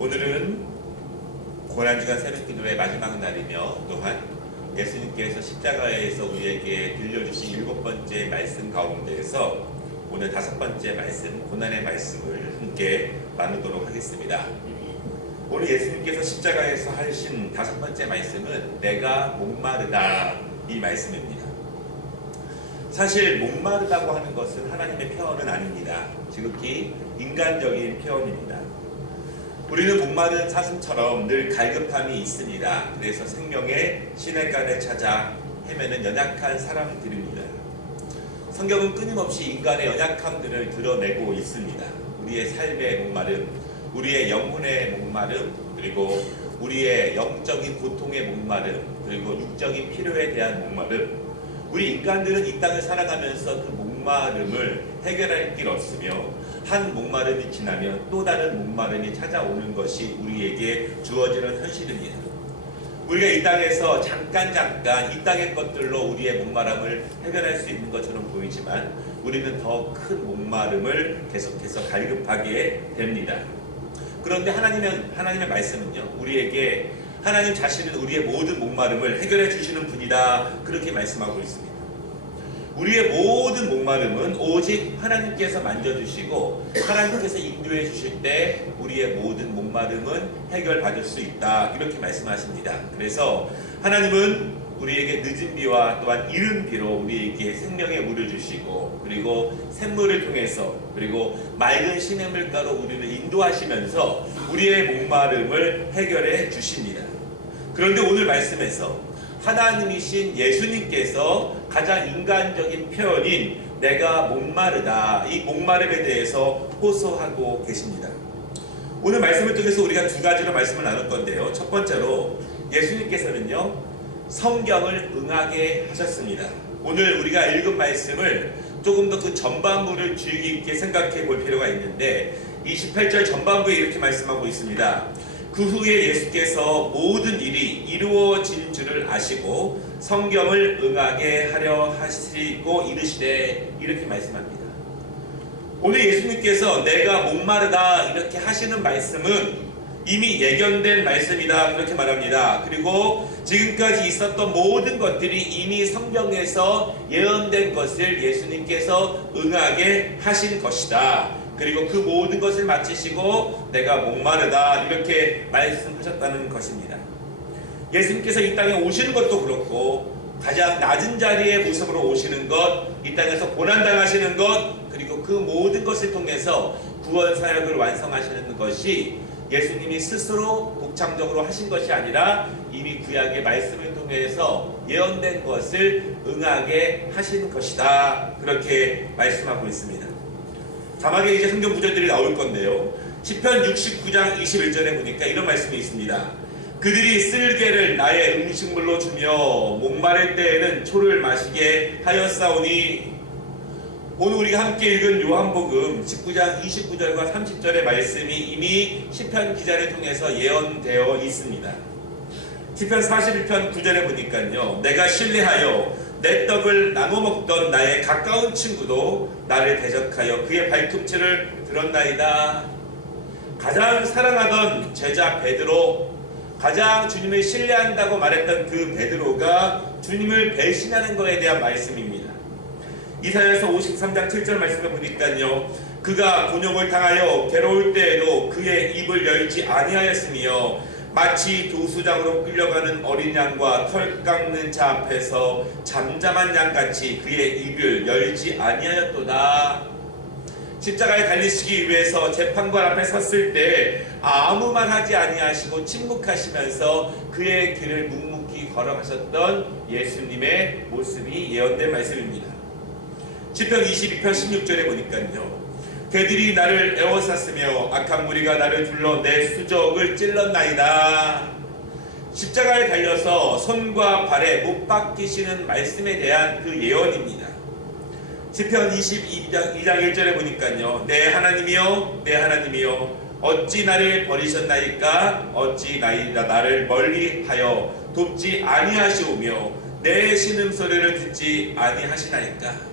오늘은 고난주간 새벽기도의 마지막 날이며 또한 예수님께서 십자가에서 우리에게 들려주신 7번째 말씀 가운데에서 오늘 5번째 말씀, 고난의 말씀을 함께 나누도록 하겠습니다. 오늘 예수님께서 십자가에서 하신 5번째 말씀은 내가 목마르다, 이 말씀입니다. 사실 목마르다고 하는 것은 하나님의 표현은 아닙니다. 지극히 인간적인 표현입니다. 우리는 목마른 사슴처럼 늘 갈급함이 있습니다. 그래서 생명의 시냇가를 찾아 헤매는 연약한 사람들입니다. 성경은 끊임없이 인간의 연약함들을 드러내고 있습니다. 우리의 삶의 목마름, 우리의 영혼의 목마름, 그리고 우리의 영적인 고통의 목마름, 그리고 육적인 필요에 대한 목마름. 우리 인간들은 이 땅을 살아가면서 그 목마름을 해결할 길 없으며 한 목마름이 지나면 또 다른 목마름이 찾아오는 것이 우리에게 주어지는 현실입니다. 우리가 이 땅에서 잠깐 이 땅의 것들로 우리의 목마름을 해결할 수 있는 것처럼 보이지만 우리는 더 큰 목마름을 계속해서 갈급하게 됩니다. 그런데 하나님의 말씀은요, 우리에게 하나님 자신은 우리의 모든 목마름을 해결해 주시는 분이다, 그렇게 말씀하고 있습니다. 우리의 모든 목마름은 오직 하나님께서 만져주시고 하나님께서 인도해 주실 때 우리의 모든 목마름은 해결받을 수 있다, 이렇게 말씀하십니다. 그래서 하나님은 우리에게 늦은 비와 또한 이른 비로 우리에게 생명의 물을 주시고, 그리고 샘물을 통해서, 그리고 맑은 시냇물가로 우리를 인도하시면서 우리의 목마름을 해결해 주십니다. 그런데 오늘 말씀에서 하나님이신 예수님께서 가장 인간적인 표현인 내가 목마르다, 이 목마름에 대해서 호소하고 계십니다. 오늘 말씀을 통해서 우리가 2가지로 말씀을 나눌 건데요. 첫 번째로 예수님께서는요, 성경을 응하게 하셨습니다. 오늘 우리가 읽은 말씀을 조금 더 그 전반부를 주의 깊게 생각해 볼 필요가 있는데 28절 전반부에 이렇게 말씀하고 있습니다. 그 후에 예수께서 모든 일이 이루어진 줄을 아시고 성경을 응하게 하려 하시고 이르시되, 이렇게 말씀합니다. 오늘 예수님께서 내가 목마르다 이렇게 하시는 말씀은 이미 예견된 말씀이다, 그렇게 말합니다. 그리고 지금까지 있었던 모든 것들이 이미 성경에서 예언된 것을 예수님께서 응하게 하신 것이다. 그리고 그 모든 것을 마치시고 내가 목마르다, 이렇게 말씀하셨다는 것입니다. 예수님께서 이 땅에 오시는 것도 그렇고 가장 낮은 자리의 모습으로 오시는 것, 이 땅에서 고난당하시는 것, 그리고 그 모든 것을 통해서 구원 사역을 완성하시는 것이 예수님이 스스로 독창적으로 하신 것이 아니라 이미 구약의 말씀을 통해서 예언된 것을 응하게 하신 것이다, 그렇게 말씀하고 있습니다. 자막에 이제 성경 구절들이 나올 건데요. 시편 69장 21절에 보니까 이런 말씀이 있습니다. 그들이 쓸개를 나의 음식물로 주며 목마를 때에는 초를 마시게 하였사오니. 오늘 우리가 함께 읽은 요한복음 19장 29절과 30절의 말씀이 이미 시편 기자를 통해서 예언되어 있습니다. 시편 41편 9절에 보니까요, 내가 신뢰하여 내 떡을 나눠 먹던 나의 가까운 친구도 나를 대적하여 그의 발꿈치를 들었나이다. 가장 사랑하던 제자 베드로, 가장 주님을 신뢰한다고 말했던 그 베드로가 주님을 배신하는 것에 대한 말씀입니다. 이사야서 53장 7절 말씀에 보니까요, 그가 곤욕을 당하여 괴로울 때에도 그의 입을 열지 아니하였으며 마치 도수장으로 끌려가는 어린 양과 털 깎는 자 앞에서 잠잠한 양같이 그의 입을 열지 아니하였도다. 십자가에 달리시기 위해서 재판관 앞에 섰을 때 아무 말 하지 아니하시고 침묵하시면서 그의 길을 묵묵히 걸어가셨던 예수님의 모습이 예언된 말씀입니다. 시편 22편 16절에 보니까요, 개들이 나를 에워쌌으며 악한 무리가 나를 둘러 내 수족을 찔렀나이다. 십자가에 달려서 손과 발에 못 박히시는 말씀에 대한 그 예언입니다. 시편 22장 1절에 보니까요, 내 하나님이여, 내 하나님이여, 어찌 나를 버리셨나이까? 어찌 나를 멀리하여 돕지 아니하시오며 내 신음소리를 듣지 아니하시나이까?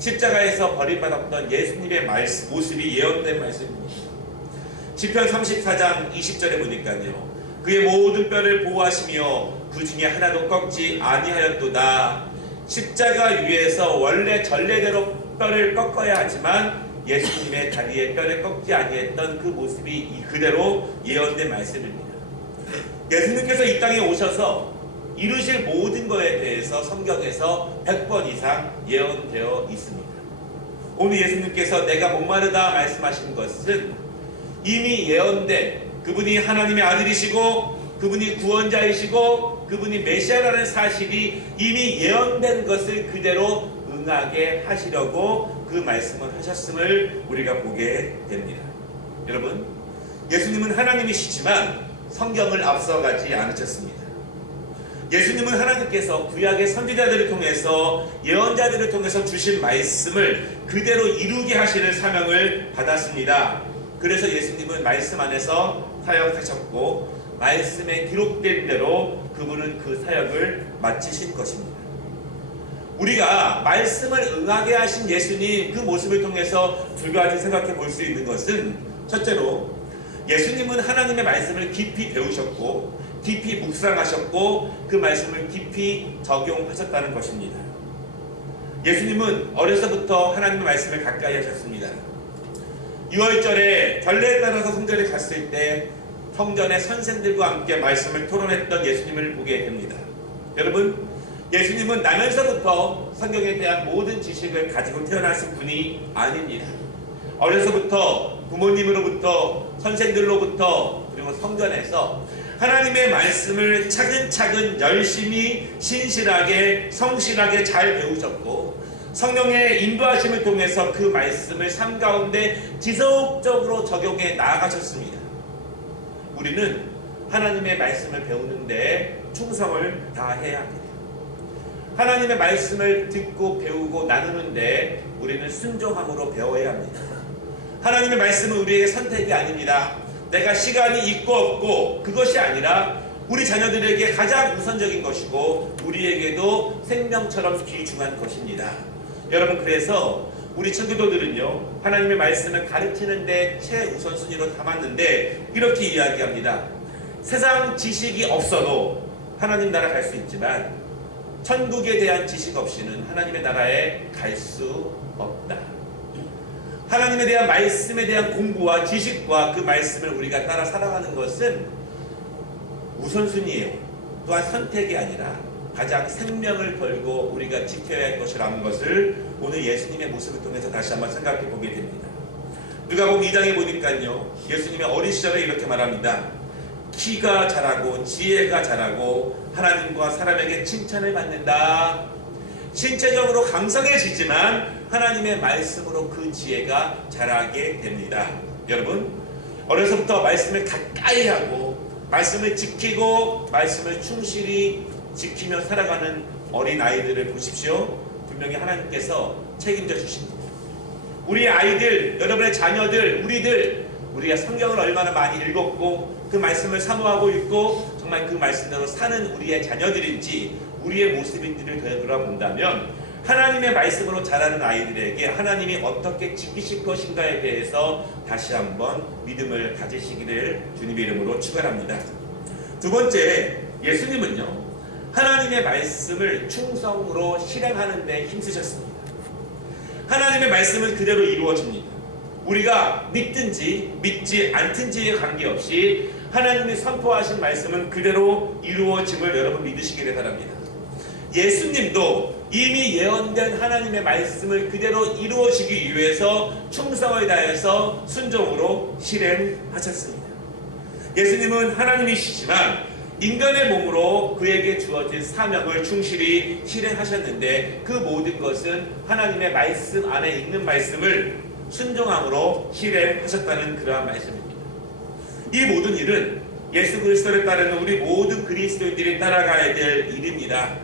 십자가에서 버림받았던 예수님의 모습이 예언된 말씀입니다. 시편 34장 20절에 보니까요, 그의 모든 뼈를 보호하시며 그 중에 하나도 꺾지 아니하였도다. 십자가 위에서 원래 전례대로 뼈를 꺾어야 하지만 예수님의 다리에 뼈를 꺾지 아니했던 그 모습이 그대로 예언된 말씀입니다. 예수님께서 이 땅에 오셔서 이루실 모든 것에 대해서 성경에서 100번 이상 예언되어 있습니다. 오늘 예수님께서 내가 목마르다 말씀하신 것은 이미 예언된, 그분이 하나님의 아들이시고 그분이 구원자이시고 그분이 메시아라는 사실이 이미 예언된 것을 그대로 응하게 하시려고 그 말씀을 하셨음을 우리가 보게 됩니다. 여러분, 예수님은 하나님이시지만 성경을 앞서가지 않으셨습니다. 예수님은 하나님께서 구약의 선지자들을 통해서, 예언자들을 통해서 주신 말씀을 그대로 이루게 하시는 사명을 받았습니다. 그래서 예수님은 말씀 안에서 사역하셨고 말씀에 기록된 대로 그분은 그 사역을 마치신 것입니다. 우리가 말씀을 응하게 하신 예수님, 그 모습을 통해서 두 가지 생각해 볼 수 있는 것은, 첫째로 예수님은 하나님의 말씀을 깊이 배우셨고 깊이 묵상하셨고 그 말씀을 깊이 적용하셨다는 것입니다. 예수님은 어려서부터 하나님의 말씀을 가까이 하셨습니다. 6월절에 전례에 따라서 성전에 갔을 때 성전의 선생들과 함께 말씀을 토론했던 예수님을 보게 됩니다. 여러분, 예수님은 나면서부터 성경에 대한 모든 지식을 가지고 태어나신 분이 아닙니다. 어려서부터 부모님으로부터, 선생들로부터, 그리고 성전에서 하나님의 말씀을 차근차근 열심히 신실하게 성실하게 잘 배우셨고 성령의 인도하심을 통해서 그 말씀을 삶 가운데 지속적으로 적용해 나아가셨습니다. 우리는 하나님의 말씀을 배우는데 충성을 다해야 합니다. 하나님의 말씀을 듣고 배우고 나누는데 우리는 순종함으로 배워야 합니다. 하나님의 말씀은 우리에게 선택이 아닙니다. 내가 시간이 있고 없고 그것이 아니라 우리 자녀들에게 가장 우선적인 것이고 우리에게도 생명처럼 귀중한 것입니다. 여러분, 그래서 우리 청교도들은요, 하나님의 말씀을 가르치는데 최우선순위로 담았는데 이렇게 이야기합니다. 세상 지식이 없어도 하나님 나라 갈 수 있지만 천국에 대한 지식 없이는 하나님의 나라에 갈 수 없다. 하나님에 대한 말씀에 대한 공부와 지식과 그 말씀을 우리가 따라 살아가는 것은 우선순위예요. 또한 선택이 아니라 가장 생명을 걸고 우리가 지켜야 할 것이라는 것을 오늘 예수님의 모습을 통해서 다시 한번 생각해 보게 됩니다. 누가복음 2장에 보니까요, 예수님의 어린 시절에 이렇게 말합니다. 키가 자라고 지혜가 자라고 하나님과 사람에게 칭찬을 받는다. 신체적으로 강성해지지만 하나님의 말씀으로 그 지혜가 자라게 됩니다. 여러분, 어려서부터 말씀을 가까이 하고 말씀을 지키고 말씀을 충실히 지키며 살아가는 어린 아이들을 보십시오. 분명히 하나님께서 책임져 주십니다. 우리 아이들, 여러분의 자녀들, 우리가 성경을 얼마나 많이 읽었고 그 말씀을 사모하고 있고 정말 그 말씀대로 사는 우리의 자녀들인지 우리의 모습인지를 되돌아본다면 하나님의 말씀으로 자라는 아이들에게 하나님이 어떻게 지키실 것인가에 대해서 다시 한번 믿음을 가지시기를 주님의 이름으로 축원합니다. 두 번째, 예수님은요, 하나님의 말씀을 충성으로 실행하는 데 힘쓰셨습니다. 하나님의 말씀은 그대로 이루어집니다. 우리가 믿든지 믿지 않든지에 관계없이 하나님이 선포하신 말씀은 그대로 이루어짐을 여러분 믿으시기를 바랍니다. 예수님도 이미 예언된 하나님의 말씀을 그대로 이루어지기 위해서 충성을 다해서 순종으로 실행하셨습니다. 예수님은 하나님이시지만 인간의 몸으로 그에게 주어진 사명을 충실히 실행하셨는데 그 모든 것은 하나님의 말씀 안에 있는 말씀을 순종함으로 실행하셨다는 그러한 말씀입니다. 이 모든 일은 예수 그리스도를 따르는 우리 모든 그리스도인들이 따라가야 될 일입니다.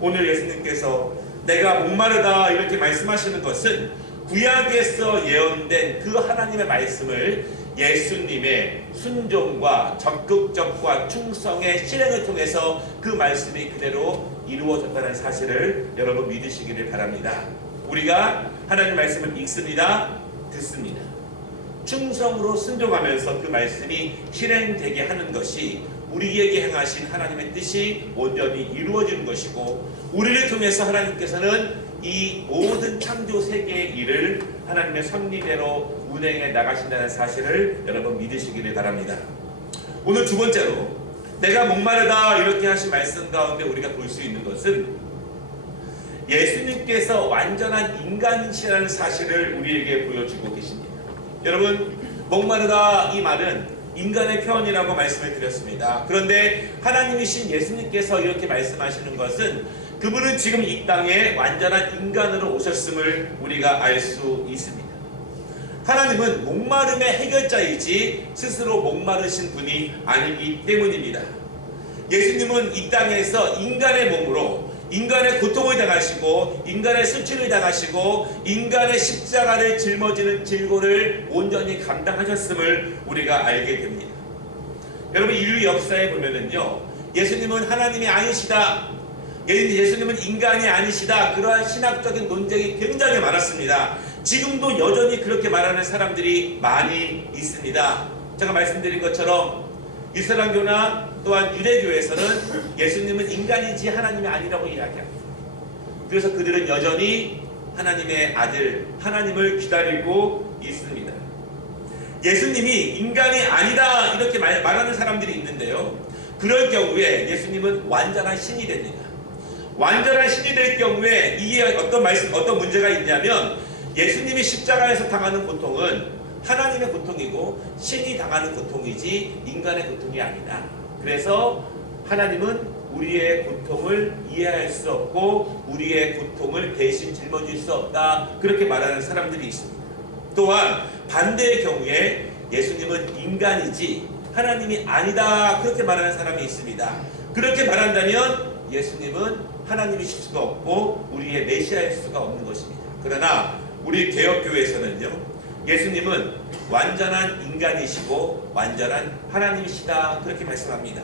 오늘 예수님께서 내가 목마르다 이렇게 말씀하시는 것은 구약에서 예언된 그 하나님의 말씀을 예수님의 순종과 적극적과 충성의 실행을 통해서 그 말씀이 그대로 이루어졌다는 사실을 여러분 믿으시기를 바랍니다. 우리가 하나님 말씀을 읽습니다. 듣습니다. 충성으로 순종하면서 그 말씀이 실행되게 하는 것이 우리에게 행하신 하나님의 뜻이 온전히 이루어지는 것이고, 우리를 통해서 하나님께서는 이 모든 창조 세계의 일을 하나님의 섭리대로 운행해 나가신다는 사실을 여러분 믿으시기를 바랍니다. 오늘 두 번째로 내가 목마르다 이렇게 하신 말씀 가운데 우리가 볼 수 있는 것은 예수님께서 완전한 인간이시라는 사실을 우리에게 보여주고 계십니다. 여러분, 목마르다 이 말은 인간의 표현이라고 말씀을 드렸습니다. 그런데 하나님이신 예수님께서 이렇게 말씀하시는 것은 그분은 지금 이 땅에 완전한 인간으로 오셨음을 우리가 알 수 있습니다. 하나님은 목마름의 해결자이지 스스로 목마르신 분이 아니기 때문입니다. 예수님은 이 땅에서 인간의 몸으로 인간의 고통을 당하시고 인간의 수치를 당하시고 인간의 십자가를 짊어지는 질고를 온전히 감당하셨음을 우리가 알게 됩니다. 여러분, 인류 역사에 보면은요, 예수님은 하나님이 아니시다, 예수님은 인간이 아니시다, 그러한 신학적인 논쟁이 굉장히 많았습니다. 지금도 여전히 그렇게 말하는 사람들이 많이 있습니다. 제가 말씀드린 것처럼 이슬람교나 또한 유대교에서는 예수님은 인간이지 하나님이 아니라고 이야기합니다. 그래서 그들은 여전히 하나님의 아들 하나님을 기다리고 있습니다. 예수님이 인간이 아니다 이렇게 말하는 사람들이 있는데요, 그럴 경우에 예수님은 완전한 신이 됩니다. 완전한 신이 될 경우에 이게 어떤 문제가 있냐면, 예수님이 십자가에서 당하는 고통은 하나님의 고통이고 신이 당하는 고통이지 인간의 고통이 아니다. 그래서 하나님은 우리의 고통을 이해할 수 없고 우리의 고통을 대신 짊어질 수 없다, 그렇게 말하는 사람들이 있습니다. 또한 반대의 경우에 예수님은 인간이지 하나님이 아니다, 그렇게 말하는 사람이 있습니다. 그렇게 말한다면 예수님은 하나님이실 수가 없고 우리의 메시아일 수가 없는 것입니다. 그러나 우리 개혁교회에서는요, 예수님은 완전한 인간이시고 완전한 하나님이시다, 그렇게 말씀합니다.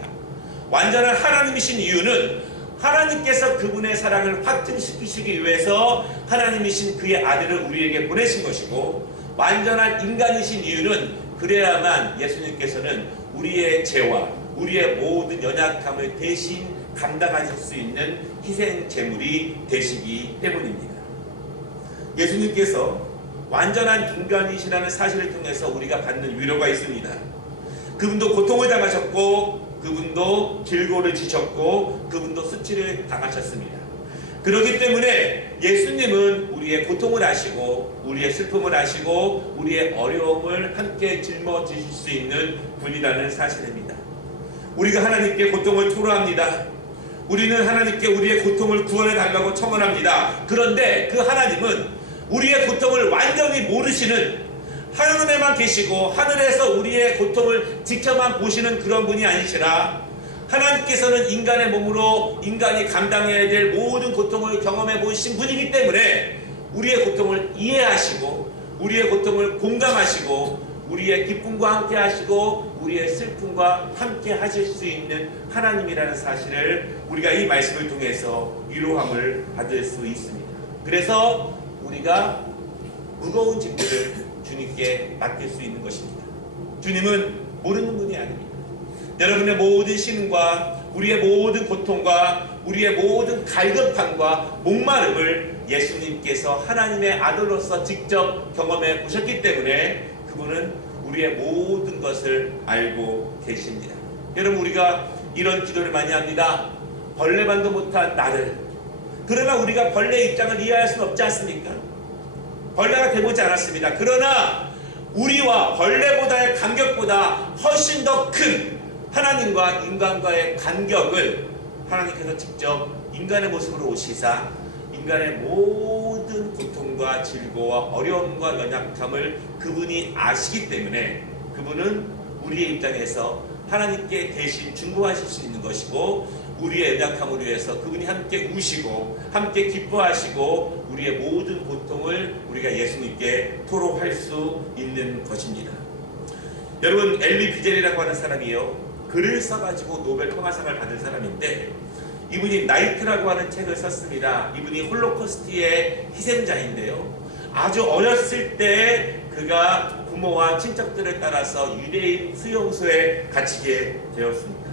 완전한 하나님이신 이유는 하나님께서 그분의 사랑을 확증시키시기 위해서 하나님이신 그의 아들을 우리에게 보내신 것이고, 완전한 인간이신 이유는 그래야만 예수님께서는 우리의 죄와 우리의 모든 연약함을 대신 감당하실 수 있는 희생 제물이 되시기 때문입니다. 예수님께서 완전한 인간이시라는 사실을 통해서 우리가 받는 위로가 있습니다. 그분도 고통을 당하셨고 그분도 질고를 지셨고 그분도 수치를 당하셨습니다. 그렇기 때문에 예수님은 우리의 고통을 아시고 우리의 슬픔을 아시고 우리의 어려움을 함께 짊어지실 수 있는 분이라는 사실입니다. 우리가 하나님께 고통을 토로합니다. 우리는 하나님께 우리의 고통을 구원해 달라고 청원합니다. 그런데 그 하나님은 우리의 고통을 완전히 모르시는, 하늘에만 계시고 하늘에서 우리의 고통을 지켜만 보시는 그런 분이 아니시라, 하나님께서는 인간의 몸으로 인간이 감당해야 될 모든 고통을 경험해 보신 분이기 때문에 우리의 고통을 이해하시고 우리의 고통을 공감하시고 우리의 기쁨과 함께 하시고 우리의 슬픔과 함께 하실 수 있는 하나님이라는 사실을 우리가 이 말씀을 통해서 위로함을 받을 수 있습니다. 그래서 우리가 무거운 짐들을 주님께 맡길 수 있는 것입니다. 주님은 모르는 분이 아닙니다. 여러분의 모든 신과 우리의 모든 고통과 우리의 모든 갈급함과 목마름을 예수님께서 하나님의 아들로서 직접 경험해 보셨기 때문에 그분은 우리의 모든 것을 알고 계십니다. 여러분, 우리가 이런 기도를 많이 합니다. 벌레만도 못한 나를. 그러나 우리가 벌레의 입장을 이해할 수는 없지 않습니까? 벌레가 돼보지 않았습니다. 그러나 우리와 벌레보다의 간격보다 훨씬 더 큰 하나님과 인간과의 간격을 하나님께서 직접 인간의 모습으로 오시사 인간의 모든 고통과 질고와 어려움과 연약함을 그분이 아시기 때문에 그분은 우리의 입장에서 하나님께 대신 중보하실 수 있는 것이고, 우리의 연약함을 위해서 그분이 함께 우시고 함께 기뻐하시고 우리의 모든 고통을 우리가 예수님께 토로할 수 있는 것입니다. 여러분, 엘리 비젤이라고 하는 사람이요, 글을 써가지고 노벨 평화상을 받은 사람인데, 이분이 나이트라고 하는 책을 썼습니다. 이분이 홀로코스트의 희생자인데요, 아주 어렸을 때 그가 부모와 친척들을 따라서 유대인 수용소에 갇히게 되었습니다.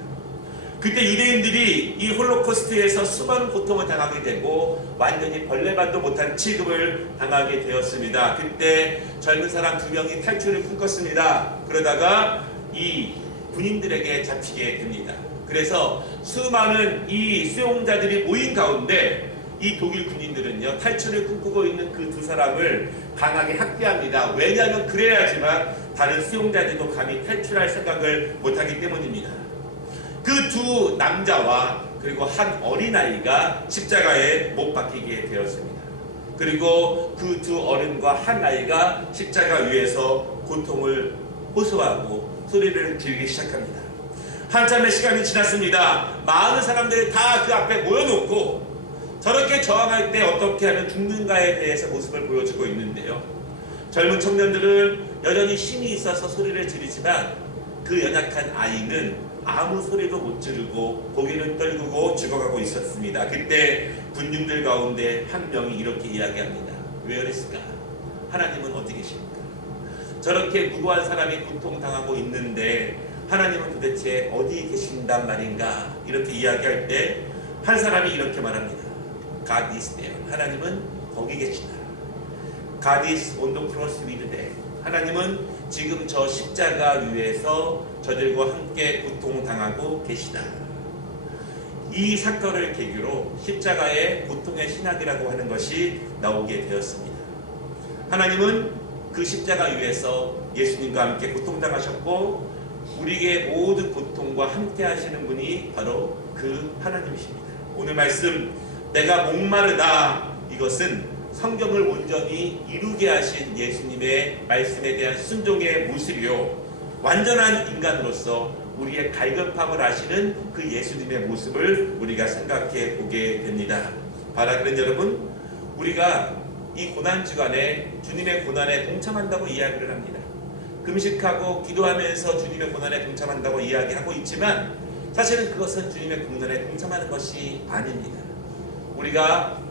그때 유대인들이 이 홀로코스트에서 수많은 고통을 당하게 되고 완전히 벌레반도 못한 취급을 당하게 되었습니다. 그때 젊은 사람 2명이 탈출을 꿈꿨습니다. 그러다가 이 군인들에게 잡히게 됩니다. 그래서 수많은 이 수용자들이 모인 가운데 이 독일 군인들은요, 탈출을 꿈꾸고 있는 그 2사람을 강하게 학대합니다. 왜냐하면 그래야지만 다른 수용자들도 감히 탈출할 생각을 못하기 때문입니다. 그 2 남자와 그리고 한 어린아이가 십자가에 못 박히게 되었습니다. 그리고 그 2 어른과 한 아이가 십자가 위에서 고통을 호소하고 소리를 지르기 시작합니다. 한참의 시간이 지났습니다. 많은 사람들이 다 그 앞에 모여놓고 저렇게 저항할 때 어떻게 하면 죽는가에 대해서 모습을 보여주고 있는데요. 젊은 청년들은 여전히 힘이 있어서 소리를 지르지만 그 연약한 아이는 아무 소리도 못 지르고 고개를 떨구고 죽어가고 있었습니다. 그때 군중들 가운데 한 명이 이렇게 이야기합니다. 왜 그랬을까? 하나님은 어디 계십니까? 저렇게 무고한 사람이 고통당하고 있는데 하나님은 도대체 어디 계신단 말인가? 이렇게 이야기할 때 한 사람이 이렇게 말합니다. God is there. 하나님은 거기 계시다. God is on the cross with them. 하나님은 지금 저 십자가 위에서 저들과 함께 고통당하고 계시다. 이 사건을 계기로 십자가의 고통의 신학이라고 하는 것이 나오게 되었습니다. 하나님은 그 십자가 위에서 예수님과 함께 고통당하셨고 우리에게 모든 고통과 함께 하시는 분이 바로 그 하나님이십니다. 오늘 말씀 내가 목마르다, 이것은 성경을 온전히 이루게 하신 예수님의 말씀에 대한 순종의 모습이요, 완전한 인간으로서 우리의 갈급함을 아시는 그 예수님의 모습을 우리가 생각해 보게 됩니다. 바라그는 여러분, 우리가 이 고난주간에 주님의 고난에 동참한다고 이야기를 합니다. 금식하고 기도하면서 주님의 고난에 동참한다고 이야기하고 있지만 사실은 그것은 주님의 고난에 동참하는 것이 아닙니다. 우리가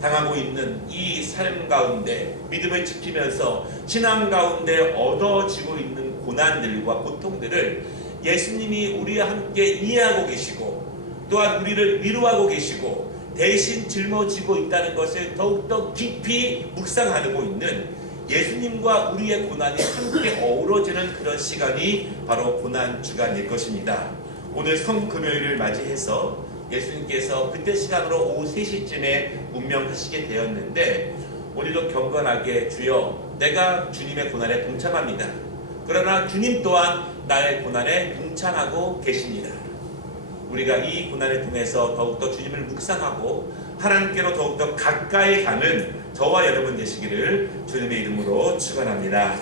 당하고 있는 이 삶 가운데 믿음을 지키면서 신앙 가운데 얻어지고 있는 고난들과 고통들을 예수님이 우리와 함께 이해하고 계시고 또한 우리를 위로하고 계시고 대신 짊어지고 있다는 것을 더욱더 깊이 묵상하고 있는 예수님과 우리의 고난이 함께 어우러지는 그런 시간이 바로 고난주간일 것입니다. 오늘 성금요일을 맞이해서 예수님께서 그때 시간으로 오후 3시쯤에 운명하시게 되었는데 우리도 경건하게 주여 내가 주님의 고난에 동참합니다. 그러나 주님 또한 나의 고난에 동참하고 계십니다. 우리가 이 고난을 통해서 더욱더 주님을 묵상하고 하나님께로 더욱더 가까이 가는 저와 여러분 되시기를 주님의 이름으로 축원합니다.